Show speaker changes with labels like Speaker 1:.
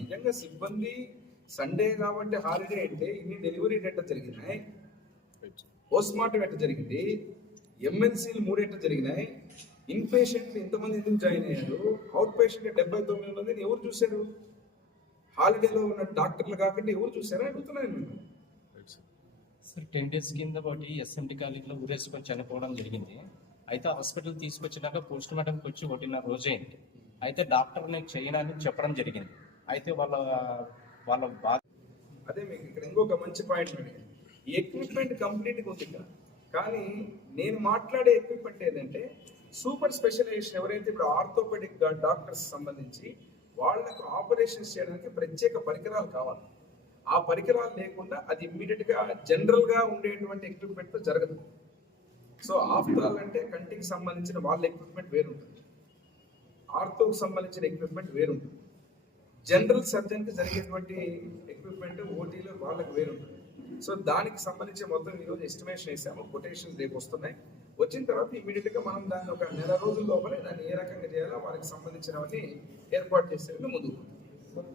Speaker 1: నిజంగా సిబ్బంది సండే కాబట్టి హాలిడే అంటే ఇన్ని డెలివరీ ఎట్ట జరిగినాయి. పోస్ట్ మార్టం ఎట్ట జరిగింది? ఎంఎన్సీలు మూడెట్ట జరిగినాయి? ఇన్ పేషెంట్లు ఎంతమంది ఎందుకు జాయిన్ అయ్యారు? అవుట్ పేషెంట్ డెబ్బై తొమ్మిది మందిని ఎవరు చూశారు? హాలిడేలో ఉన్న డాక్టర్లు కాకుండా ఎవరు చూశారని అడుగుతున్నాను నేను.
Speaker 2: సార్ టెన్ డేస్ కింద ఒకటి ఎస్ఎంటీ కాలేజీలో ఊరేసుకొని చనిపోవడం జరిగింది. అయితే హాస్పిటల్ తీసుకొచ్చినాక పోస్ట్ మార్టంకి వచ్చి ఒకటిన్నర రోజు అయింది అయితే డాక్టర్ నేను చేయనని చెప్పడం జరిగింది. అయితే వాళ్ళ వాళ్ళ బాధ
Speaker 1: అదే మీకు ఇక్కడ ఇంకొక మంచి పాయింట్ ఈ ఎక్విప్మెంట్ కంప్లీట్గా ఉంది ఇక్కడ. కానీ నేను మాట్లాడే ఎక్విప్మెంట్ ఏంటంటే సూపర్ స్పెషలైజేషన్ ఎవరైతే ఇప్పుడు ఆర్థోపెడిక్ డాక్టర్స్ సంబంధించి వాళ్ళకు ఆపరేషన్స్ చేయడానికి ప్రత్యేక పరికరాలు కావాలి. ఆ పరికరాలు లేకుండా అది ఇమ్మీడియట్గా జనరల్గా ఉండేటువంటి ఎక్విప్మెంట్తో జరగదు. సో ఆఫ్టర్ అంటే కంటికి సంబంధించిన వాళ్ళ ఎక్విప్మెంట్ వేరుంటుంది. ఆర్థోకి సంబంధించిన ఎక్విప్మెంట్ వేరుంటుంది. జనరల్ సర్జన్కి జరిగేటువంటి ఎక్విప్మెంట్ ఓటీలు వాళ్ళకి వేరుంటుంది. సో దానికి సంబంధించి మొత్తం ఈరోజు ఎస్టిమేషన్ వేసాము. కొటేషన్స్ రేపు వస్తున్నాయి. వచ్చిన తర్వాత ఇమీడియట్గా మనం దాన్ని ఒక నెల రోజుల లోపలే దాన్ని ఏ రకంగా చేయాలో వాళ్ళకి సంబంధించినవన్నీ ఏర్పాటు చేసేందుకు ముందుకు